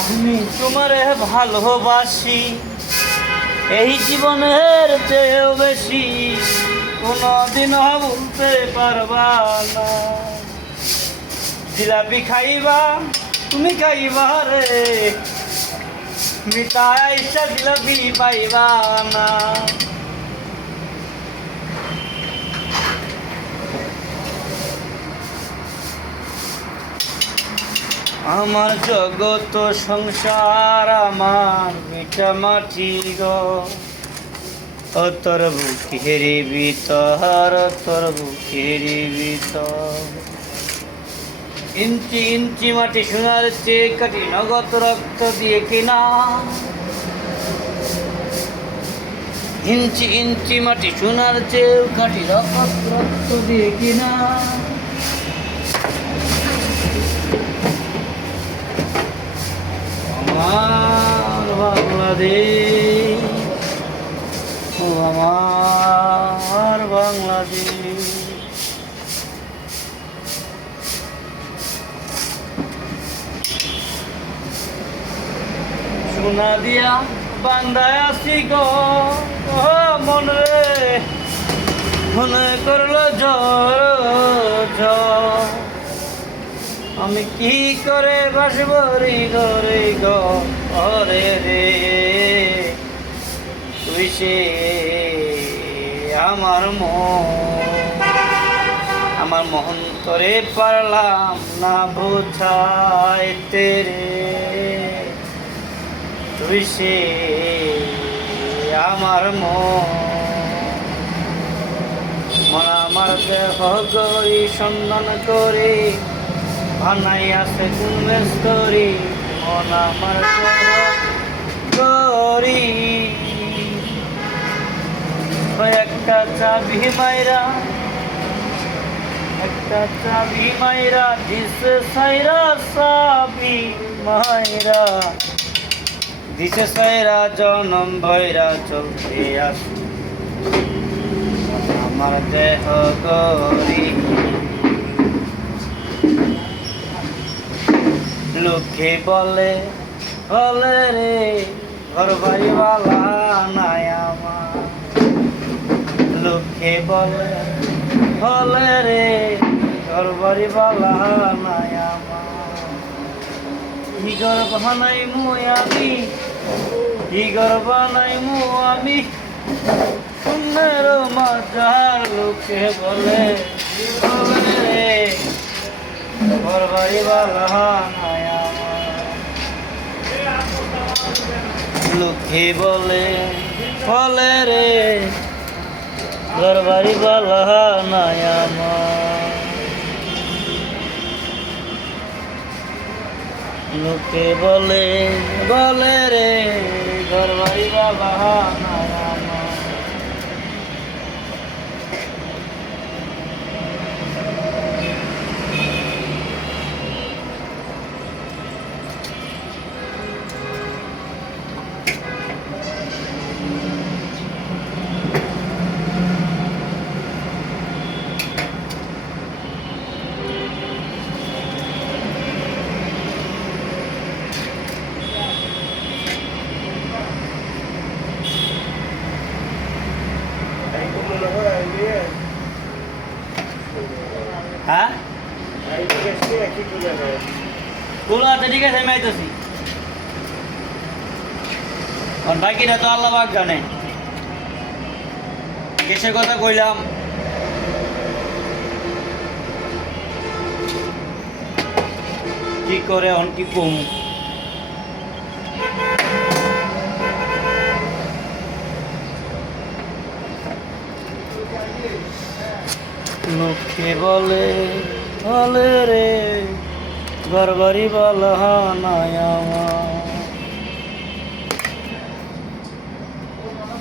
আমি তোমারে ভালোবাসি এই জীবনের চেয়েও বেশি, কোনদিনও বলতে পারবা না। জিলাপি খাইবা তুমি খাইবা রে, মিঠাই জিলাপি পাইবা না। আমার জগত সংসার আমার মিঠা মাটি গো, ও তোর বুকের ভিতর, তোর বুকের ভিতর। ইঞ্চি ইঞ্চি মাটি সোনার চেয়ে কাটি নগদ রক্ত দিয়ে কিনা। ইঞ্চি ইঞ্চি মাটি সোনার চেয়ে কাটি নগদ রক্ত দিয়ে কিনা। আমার বাংলাদেশ, ও আমার বাংলাদেশ। সোনা দিয়া বান্ধায় আসি গো, মন রে মনে করলো ঝড়। আমি কি করে বাসবো রে ঘরে ঘরে রে, তুই সে আমার মোহন করে পারলাম না বোঝাইতে রে, তুই সে আমার মন আমার দেহ গরি সন্ধান করে বানাই আছে কোন স্তরি। মন আমার গরি একটা চাবি মাইরা, একটা চাবি মাইরা দিছে সাইরা, চাবি মাইরা দিছে সাইরা, জনম ভৈরা চলতে আসি আমার দেহ গরি। লোকে বলে বলে রে ঘর বাড়ি বালা নাই আমার, লোকে বলে বলে রে ঘর বাড়ি বালা নাই আমার। কি ঘর বানাই মুই আমি, কি ঘর বানাই মু আমি সুন্দর মজার। লোকে বলে বলে রে ঘর বাড়ি বালা নাই আমার, লোকে বলে বলে রে ঘর বাড়ি বালা নাই আমার। লোকে বলে বলে রে ঘর বাড়ি বালা নাই আমার। হ্যাঁ কুলাতে ঠিক আছে, আমি আইতেছি। বাকিটা তো আল্লাহ পাক জানে। কিসের কথা কইলাম, কি করে এখন কি কম। লোকে বলে বলে রে ঘর বাড়ি বালা নাই আমার।